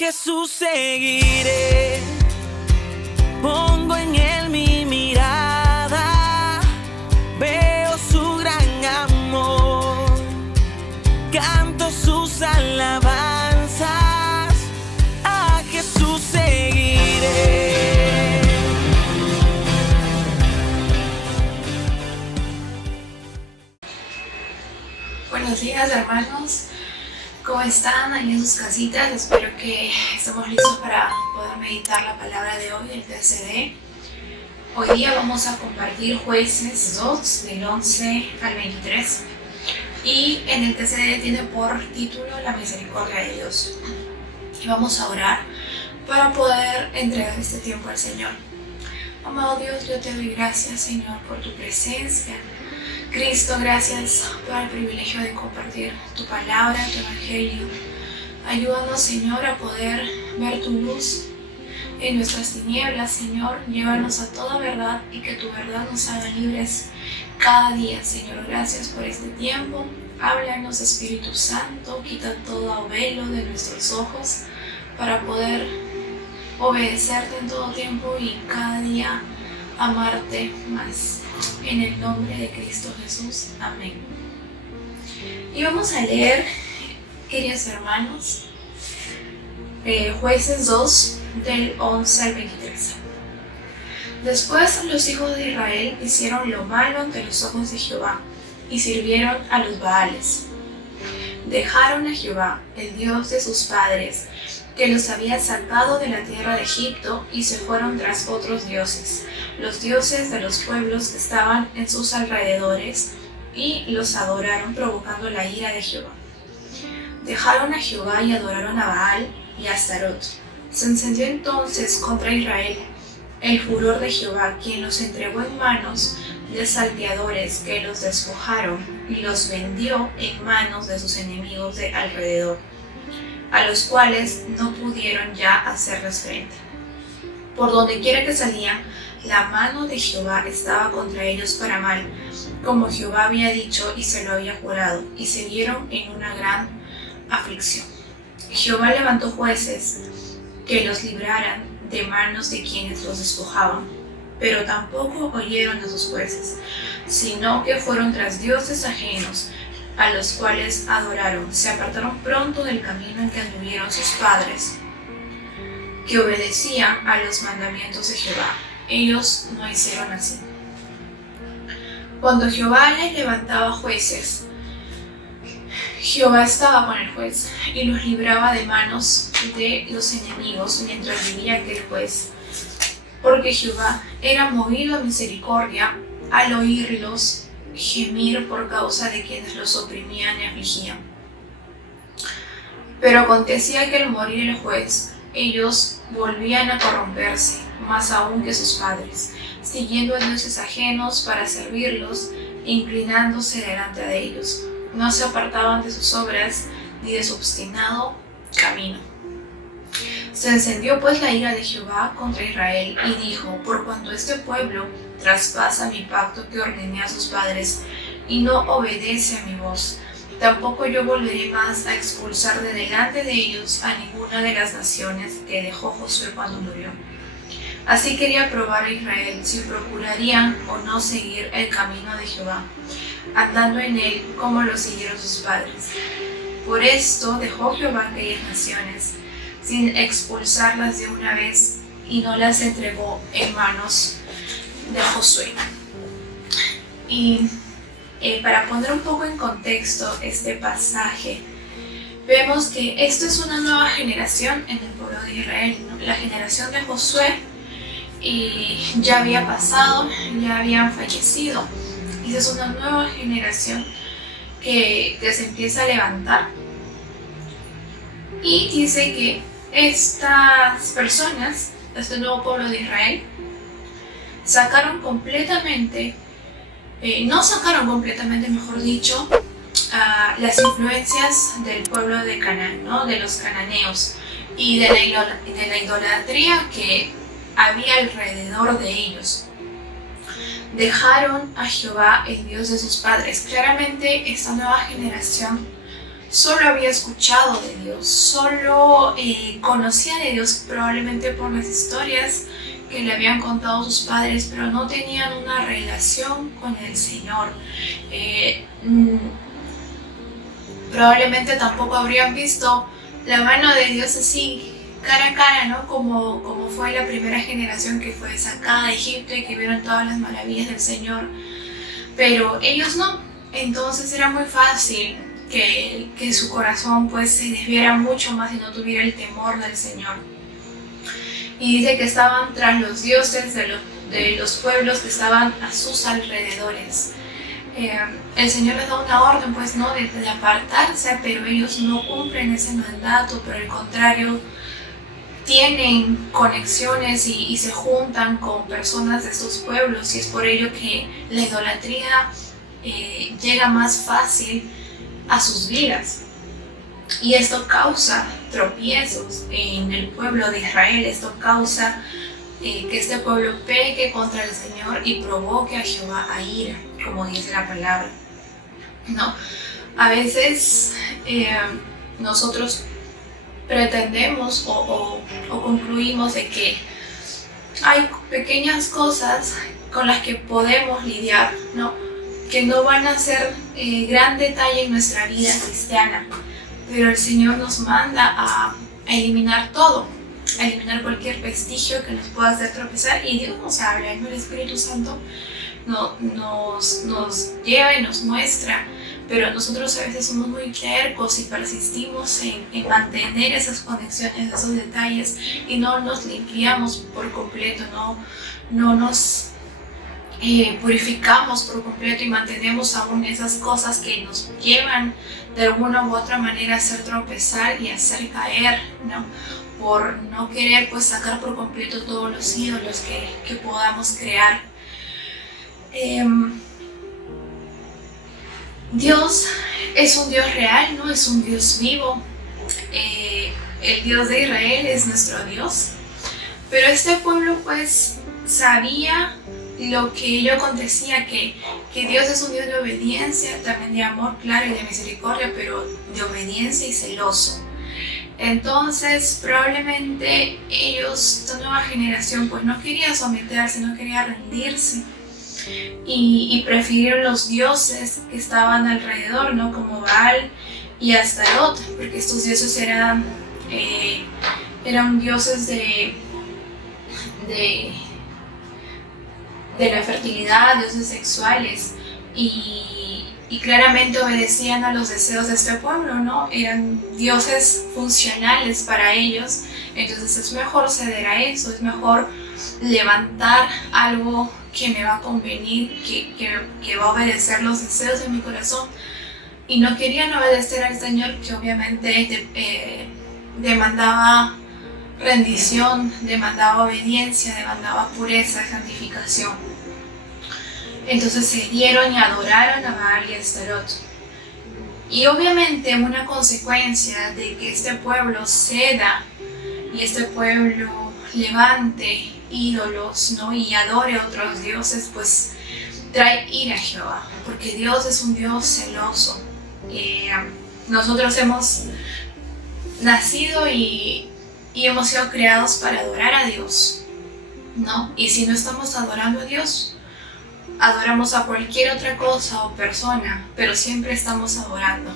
Jesús seguiré, pongo en él mi mirada, veo su gran amor, canto sus alabanzas, a Jesús seguiré. Buenos días, hermanos. ¿Cómo están ahí en sus casitas? Espero que estemos listos para poder meditar la palabra de hoy, el TCD. Hoy día vamos a compartir Jueces 2, del 11 al 23. Y en el TCD tiene por título La misericordia de Dios. Y vamos a orar para poder entregar este tiempo al Señor. Amado Dios, yo te doy gracias, Señor, por tu presencia. Cristo, gracias por el privilegio de compartir tu palabra, tu evangelio. Ayúdanos, Señor, a poder ver tu luz en nuestras tinieblas, Señor. Llévanos a toda verdad y que tu verdad nos haga libres cada día, Señor. Gracias por este tiempo. Háblanos, Espíritu Santo. Quita todo velo de nuestros ojos para poder obedecerte en todo tiempo y cada día amarte más. En el nombre de Cristo Jesús. Amén. Y vamos a leer, queridos hermanos, Jueces 2, del 11 al 23. Después los hijos de Israel hicieron lo malo ante los ojos de Jehová y sirvieron a los Baales. Dejaron a Jehová, el Dios de sus padres, que los había sacado de la tierra de Egipto, y se fueron tras otros dioses, los dioses de los pueblos que estaban en sus alrededores, y los adoraron, provocando la ira de Jehová. Dejaron a Jehová y adoraron a Baal y a Astarot. Se encendió entonces contra Israel el furor de Jehová, quien los entregó en manos de salteadores que los despojaron y los vendió en manos de sus enemigos de alrededor, a los cuales no pudieron ya hacerles frente. Por donde quiera que salían, la mano de Jehová estaba contra ellos para mal, como Jehová había dicho y se lo había jurado, y se vieron en una gran aflicción. Jehová levantó jueces que los libraran de manos de quienes los despojaban, pero tampoco oyeron a sus jueces, sino que fueron tras dioses ajenos, a los cuales adoraron. Se apartaron pronto del camino en que anduvieron sus padres, que obedecían a los mandamientos de Jehová. Ellos no hicieron así. Cuando Jehová les levantaba jueces, Jehová estaba con el juez y los libraba de manos de los enemigos mientras vivía aquel juez, porque Jehová era movido a misericordia al oírlos gemir por causa de quienes los oprimían y afligían. Pero acontecía que al morir el juez, ellos volvían a corromperse, más aún que sus padres, siguiendo a dioses ajenos para servirlos, inclinándose delante de ellos. No se apartaban de sus obras ni de su obstinado camino. Se encendió pues la ira de Jehová contra Israel y dijo: por cuanto este pueblo traspasa mi pacto que ordené a sus padres y no obedece a mi voz, tampoco yo volveré más a expulsar de delante de ellos a ninguna de las naciones que dejó Josué cuando murió. Así quería probar a Israel si procurarían o no seguir el camino de Jehová, andando en él como lo siguieron sus padres. Por esto dejó Jehová aquellas naciones, sin expulsarlas de una vez, y no las entregó en manos de Josué. Y para poner un poco en contexto este pasaje, vemos que esto es una nueva generación en el pueblo de Israel, ¿no? La generación de Josué ya había pasado, ya habían fallecido, y es una nueva generación que se empieza a levantar. Y dice que estas personas, este nuevo pueblo de Israel, no sacaron completamente, mejor dicho, las influencias del pueblo de Canaán, ¿no? De los cananeos y de la idolatría que había alrededor de ellos. Dejaron a Jehová, el Dios de sus padres. Claramente esta nueva generación solo había escuchado de Dios, solo conocía de Dios probablemente por las historias que le habían contado sus padres, pero no tenían una relación con el Señor. Probablemente tampoco habrían visto la mano de Dios así, cara a cara, ¿no? Como fue la primera generación que fue sacada de Egipto y que vieron todas las maravillas del Señor. Pero ellos no. Entonces era muy fácil que su corazón pues se desviara mucho más y no tuviera el temor del Señor. Y dice que estaban tras los dioses de los pueblos que estaban a sus alrededores. El Señor les da una orden pues no de apartarse, pero ellos no cumplen ese mandato, por el contrario tienen conexiones y se juntan con personas de estos pueblos, y es por ello que la idolatría llega más fácil a sus vidas, y esto causa tropiezos en el pueblo de Israel. Esto causa que este pueblo peque contra el Señor y provoque a Jehová a ira, como dice la palabra, ¿no? A veces nosotros pretendemos o concluimos de que hay pequeñas cosas con las que podemos lidiar, ¿no? Que no van a ser gran detalle en nuestra vida cristiana, pero el Señor nos manda a eliminar todo, a eliminar cualquier vestigio que nos pueda hacer tropezar, y Dios nos habla, ¿no? El Espíritu Santo nos lleva y nos muestra, pero nosotros a veces somos muy tercos y persistimos en mantener esas conexiones, esos detalles, y no nos limpiamos por completo, no nos purificamos por completo y mantenemos aún esas cosas que nos llevan de alguna u otra manera a hacer tropezar y hacer caer, ¿no? Por no querer pues sacar por completo todos los ídolos que podamos crear. Dios es un Dios real, ¿no? Es un Dios vivo. El Dios de Israel es nuestro Dios, pero este pueblo pues sabía lo que ello acontecía, que Dios es un Dios de obediencia, también de amor, claro, y de misericordia, pero de obediencia y celoso. Entonces probablemente ellos, esta nueva generación, pues no quería someterse, no quería rendirse, y prefirieron los dioses que estaban alrededor, ¿no? Como Baal y Astarot, porque estos dioses eran dioses de la fertilidad, dioses sexuales, y claramente obedecían a los deseos de este pueblo, ¿no? Eran dioses funcionales para ellos. Entonces es mejor ceder a eso, es mejor levantar algo que me va a convenir, que va a obedecer los deseos de mi corazón. Y no querían obedecer al Señor, que obviamente demandaba rendición, demandaba obediencia, demandaba pureza, santificación. Entonces se dieron y adoraron a Baal y a Astarot. Y obviamente una consecuencia de que este pueblo ceda y este pueblo levante ídolos, ¿no? Y adore a otros dioses, pues trae ira a Jehová, porque Dios es un Dios celoso. Nosotros hemos nacido y hemos sido creados para adorar a Dios, ¿no? Y si no estamos adorando a Dios, adoramos a cualquier otra cosa o persona, pero siempre estamos adorando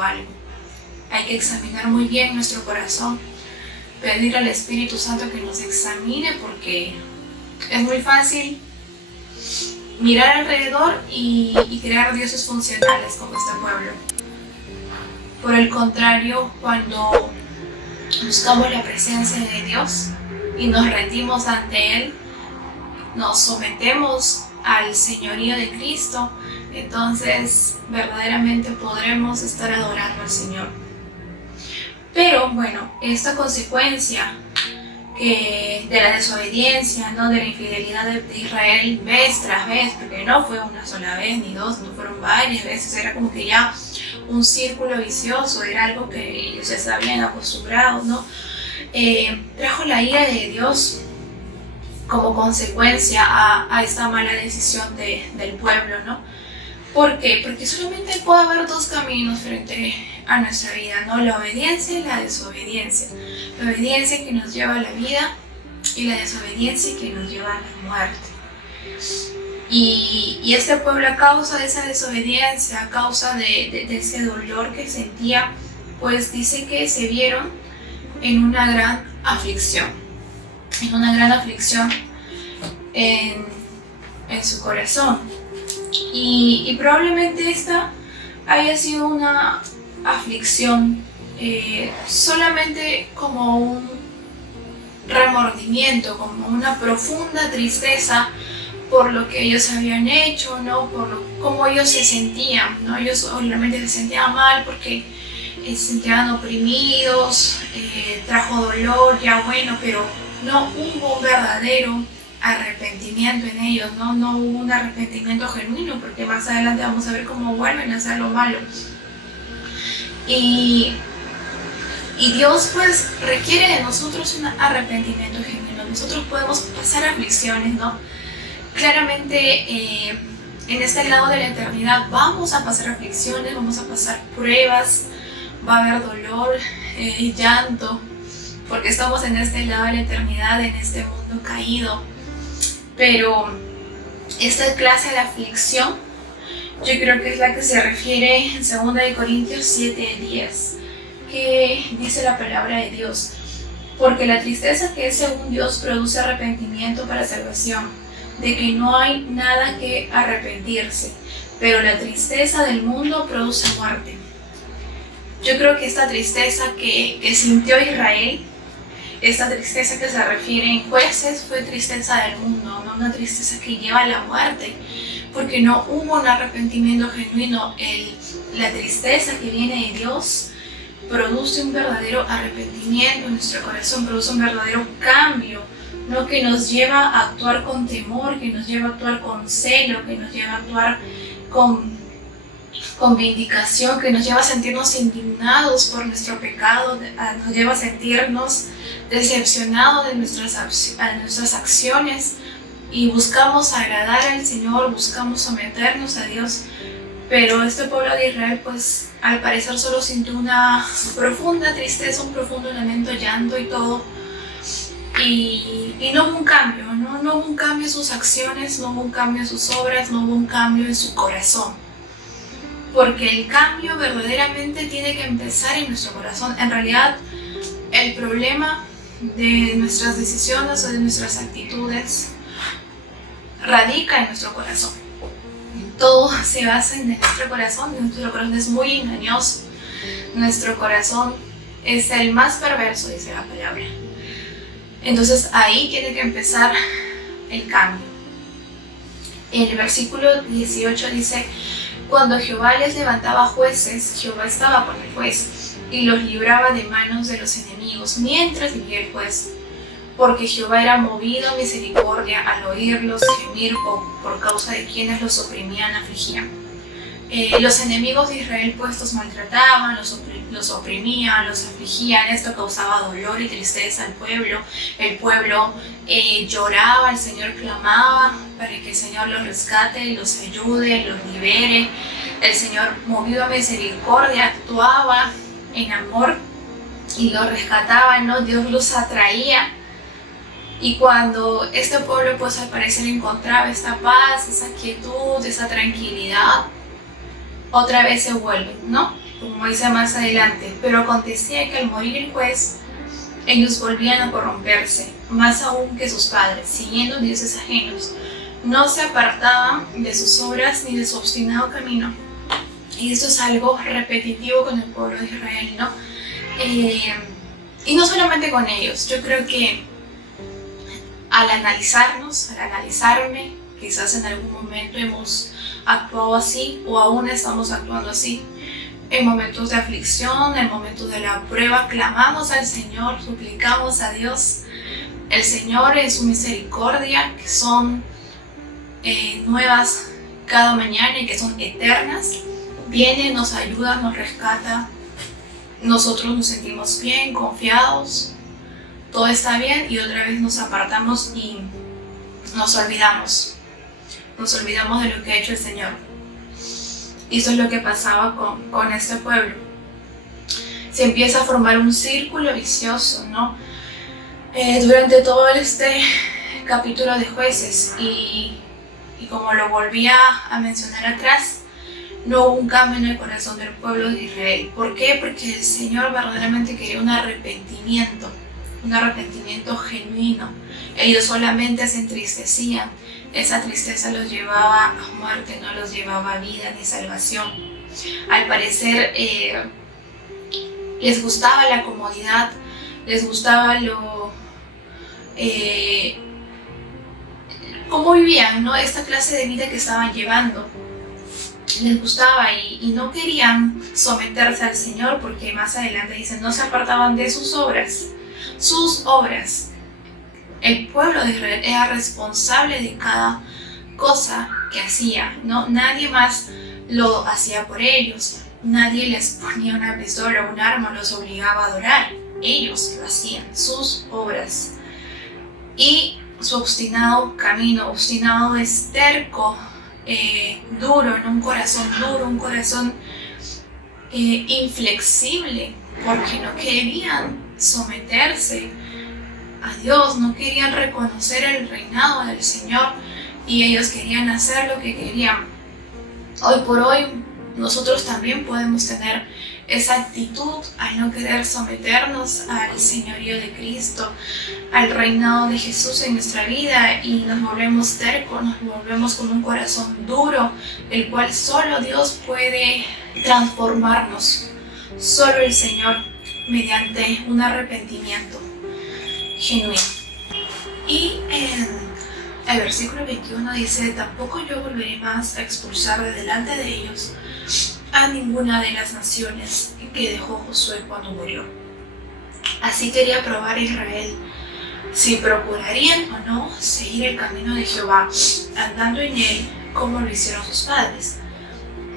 algo. Hay que examinar muy bien nuestro corazón, pedir al Espíritu Santo que nos examine, porque es muy fácil mirar alrededor y crear dioses funcionales como este pueblo. Por el contrario, cuando buscamos la presencia de Dios y nos rendimos ante Él, nos sometemos al señorío de Cristo, entonces verdaderamente podremos estar adorando al Señor. Pero bueno, esta consecuencia de la desobediencia, ¿no? De la infidelidad de Israel vez tras vez, porque no fue una sola vez ni dos, no fueron varias veces, era como que ya un círculo vicioso, era algo que ellos ya se habían acostumbrado, ¿no? Trajo la ira de Dios como consecuencia a esta mala decisión del pueblo, ¿no? ¿Por qué? Porque solamente puede haber dos caminos frente a nuestra vida, ¿no? La obediencia y la desobediencia. La obediencia que nos lleva a la vida y la desobediencia que nos lleva a la muerte. Y este pueblo, a causa de esa desobediencia, a causa de ese dolor que sentía, pues dice que se vieron en una gran aflicción. En una gran aflicción en su corazón. Y probablemente esta haya sido una aflicción solamente como un remordimiento, como una profunda tristeza por lo que ellos habían hecho, ¿no? Por cómo ellos se sentían, ¿no? Ellos obviamente se sentían mal porque se sentían oprimidos, trajo dolor, ya bueno, pero no hubo un verdadero arrepentimiento en ellos, ¿no? No hubo un arrepentimiento genuino, porque más adelante vamos a ver cómo vuelven a hacer lo malo. Y Dios pues requiere de nosotros un arrepentimiento genuino. Nosotros podemos pasar aflicciones, ¿no? Claramente en este lado de la eternidad vamos a pasar aflicciones, vamos a pasar pruebas, va a haber dolor, llanto, porque estamos en este lado de la eternidad, en este mundo caído. Pero esta clase de aflicción yo creo que es la que se refiere en 2 Corintios 7:10, que dice la palabra de Dios: porque la tristeza que es según Dios produce arrepentimiento para salvación, de que no hay nada que arrepentirse, pero la tristeza del mundo produce muerte. Yo creo que esta tristeza que sintió Israel, esta tristeza que se refiere en Jueces, fue tristeza del mundo, no una tristeza que lleva a la muerte, porque no hubo un arrepentimiento genuino. La tristeza que viene de Dios produce un verdadero arrepentimiento en nuestro corazón, produce un verdadero cambio, ¿no? Que nos lleva a actuar con temor, que nos lleva a actuar con celo, que nos lleva a actuar con vindicación, que nos lleva a sentirnos indignados por nuestro pecado, nos lleva a sentirnos decepcionados de nuestras acciones, y buscamos agradar al Señor, buscamos someternos a Dios. Pero este pueblo de Israel, pues al parecer solo sintió una profunda tristeza, un profundo lamento, llanto y todo, y no hubo un cambio, no hubo un cambio en sus acciones, no hubo un cambio en sus obras, no hubo un cambio en su corazón. Porque el cambio verdaderamente tiene que empezar en nuestro corazón. En realidad, el problema de nuestras decisiones o de nuestras actitudes radica en nuestro corazón. Todo se basa en nuestro corazón. Nuestro corazón es muy engañoso. Nuestro corazón es el más perverso, dice la palabra. Entonces ahí tiene que empezar el cambio. El versículo 18 dice: cuando Jehová les levantaba jueces, Jehová estaba con el juez y los libraba de manos de los enemigos mientras vivía el juez, porque Jehová era movido a misericordia al oírlos gemir por causa de quienes los oprimían, afligían. Los enemigos de Israel pues los maltrataban, los oprimían, los afligían. Esto causaba dolor y tristeza al pueblo. El pueblo lloraba, el Señor clamaba para que el Señor los rescate, los ayude, los libere. El Señor, movido a misericordia, actuaba en amor y los rescataba, ¿no? Dios los atraía. Y cuando este pueblo pues al parecer encontraba esta paz, esa quietud, esa tranquilidad, otra vez se vuelven, ¿no? Como dice más adelante: pero acontecía que al morir el juez, ellos volvían a corromperse, más aún que sus padres, siguiendo dioses ajenos. No se apartaban de sus obras ni de su obstinado camino. Y esto es algo repetitivo con el pueblo de Israel, ¿no? Y no solamente con ellos. Yo creo que al analizarme, quizás en algún momento hemos actuado así o aún estamos actuando así. En momentos de aflicción, en momentos de la prueba, clamamos al Señor, suplicamos a Dios. El Señor, en su misericordia, que son nuevas cada mañana y que son eternas, viene, nos ayuda, nos rescata. Nosotros nos sentimos bien, confiados, todo está bien, y otra vez nos apartamos y nos olvidamos de lo que ha hecho el Señor. Y eso es lo que pasaba con este pueblo. Se empieza a formar un círculo vicioso, ¿no? Durante todo este capítulo de Jueces, y como lo volvía a mencionar atrás, no hubo un cambio en el corazón del pueblo de Israel. ¿Por qué? Porque el Señor verdaderamente quería un arrepentimiento genuino. Ellos solamente se entristecían. Esa tristeza los llevaba a muerte, no los llevaba a vida ni salvación. Al parecer les gustaba la comodidad, les gustaba cómo vivían, ¿no? Esta clase de vida que estaban llevando. Les gustaba y no querían someterse al Señor, porque más adelante dicen, no se apartaban de sus obras. Sus obras. El pueblo de Israel era responsable de cada cosa que hacía, ¿no? Nadie más lo hacía por ellos. Nadie les ponía una pistola o un arma, los obligaba a adorar. Ellos lo hacían, sus obras. Y su obstinado camino, obstinado es terco, duro, en un corazón duro, un corazón inflexible, porque no querían someterse a Dios, no querían reconocer el reinado del Señor, y ellos querían hacer lo que querían. Hoy por hoy nosotros también podemos tener esa actitud al no querer someternos al señorío de Cristo, al reinado de Jesús en nuestra vida, y nos volvemos tercos, nos volvemos con un corazón duro, el cual solo Dios puede transformarnos, solo el Señor, mediante un arrepentimiento genuino. Y en el versículo 21 dice, tampoco yo volveré más a expulsar de delante de ellos a ninguna de las naciones que dejó Josué cuando murió. Así quería probar a Israel si procurarían o no seguir el camino de Jehová, andando en él como lo hicieron sus padres.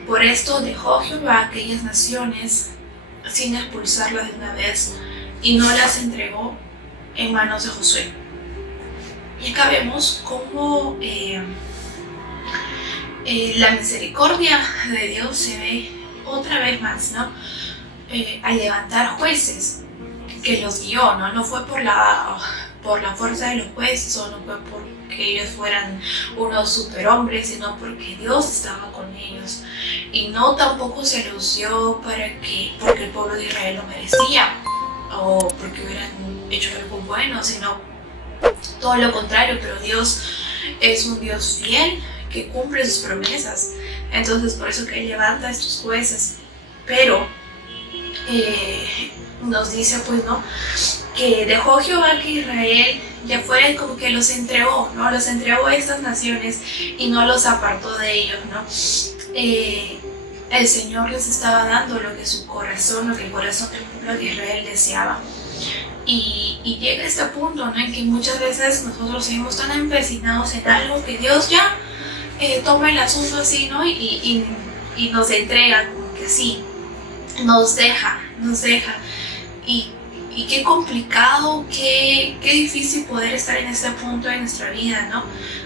Por esto dejó Jehová aquellas naciones sin expulsarlas de una vez, y no las entregó en manos de Josué. Y acá vemos cómo la misericordia de Dios se ve otra vez más, ¿no? Al levantar jueces que los guió, ¿no? No fue por la fuerza de los jueces, o no fue porque ellos fueran unos superhombres, sino porque Dios estaba con ellos. Y no tampoco se los dio porque el pueblo de Israel lo merecía, o porque hubieran hecho algo bueno, sino todo lo contrario. Pero Dios es un Dios fiel que cumple sus promesas. Entonces por eso que Él levanta a estos jueces. Pero nos dice, pues, ¿no?, que dejó Jehová que Israel ya fuera como que los entregó, ¿no? Los entregó a estas naciones y no los apartó de ellos, ¿no? El Señor les estaba dando lo que el corazón del pueblo de Israel deseaba. Y llega este punto, ¿no?, en que muchas veces nosotros seguimos tan empecinados en algo que Dios ya toma el asunto así, ¿no? Y nos entrega como que así, nos deja. Y qué complicado, qué difícil poder estar en este punto de nuestra vida, ¿no?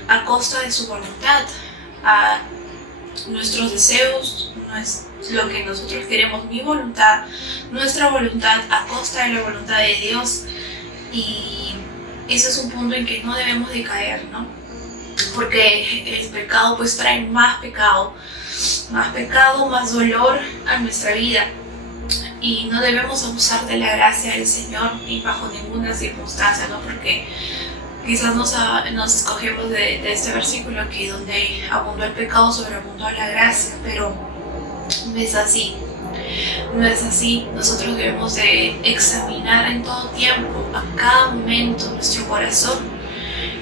A costa de su voluntad, a nuestros deseos, no es lo que nosotros queremos, mi voluntad, nuestra voluntad, a costa de la voluntad de Dios. Y ese es un punto en que no debemos de caer, ¿no? Porque el pecado pues trae más pecado, más dolor a nuestra vida. Y no debemos abusar de la gracia del Señor ni bajo ninguna circunstancia, ¿no? Porque quizás nos escogemos de este versículo que donde abundó el pecado sobreabundó la gracia, pero no es así. No es así. Nosotros debemos de examinar en todo tiempo, a cada momento, nuestro corazón.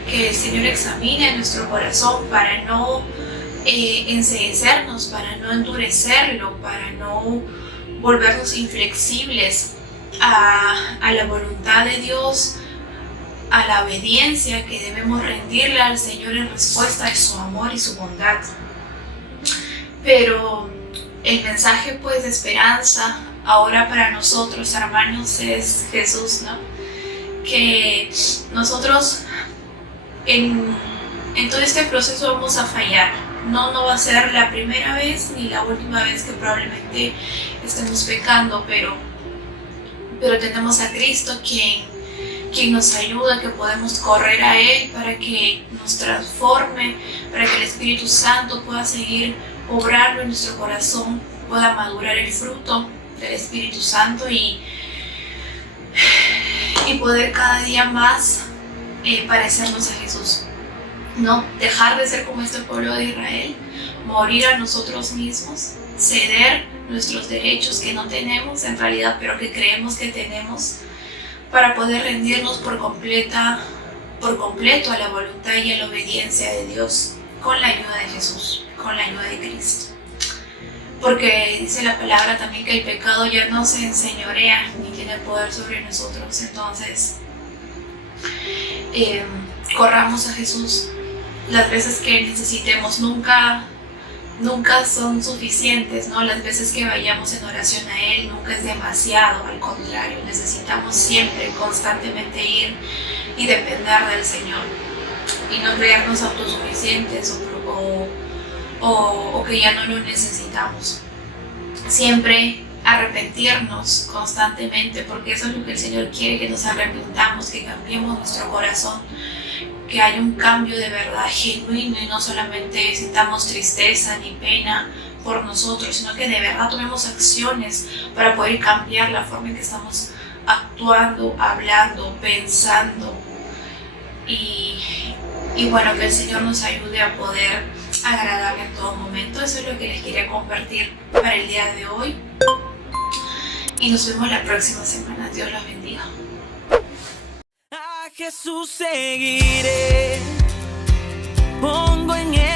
Que el Señor examine nuestro corazón para no enceguecernos, para no endurecerlo, para no volvernos inflexibles a la voluntad de Dios, a la obediencia que debemos rendirle al Señor en respuesta de su amor y su bondad. Pero el mensaje pues de esperanza ahora para nosotros, hermanos, es Jesús, ¿no? Que nosotros en todo este proceso vamos a fallar, no va a ser la primera vez ni la última vez que probablemente estemos pecando, pero tenemos a Cristo quien nos ayuda, que podemos correr a Él para que nos transforme, para que el Espíritu Santo pueda seguir obrando en nuestro corazón, pueda madurar el fruto del Espíritu Santo y poder cada día más parecernos a Jesús. No dejar de ser como este pueblo de Israel, morir a nosotros mismos, ceder nuestros derechos que no tenemos en realidad, pero que creemos que tenemos, para poder rendirnos por completo a la voluntad y a la obediencia de Dios, con la ayuda de Jesús, con la ayuda de Cristo. Porque dice la palabra también que el pecado ya no se enseñorea ni tiene poder sobre nosotros. Entonces, corramos a Jesús las veces que necesitemos. Nunca son suficientes, ¿no? Las veces que vayamos en oración a Él nunca es demasiado, al contrario, necesitamos siempre, constantemente ir y depender del Señor y no creernos autosuficientes o que ya no lo necesitamos. Siempre arrepentirnos constantemente, porque eso es lo que el Señor quiere, que nos arrepintamos, que cambiemos nuestro corazón, que haya un cambio de verdad genuino y no solamente sintamos tristeza ni pena por nosotros, sino que de verdad tomemos acciones para poder cambiar la forma en que estamos actuando, hablando, pensando y bueno, que el Señor nos ayude a poder agradarle en todo momento. Eso es lo que les quería compartir para el día de hoy y nos vemos la próxima semana. Dios los bendiga. A Jesús seguiré, pongo en él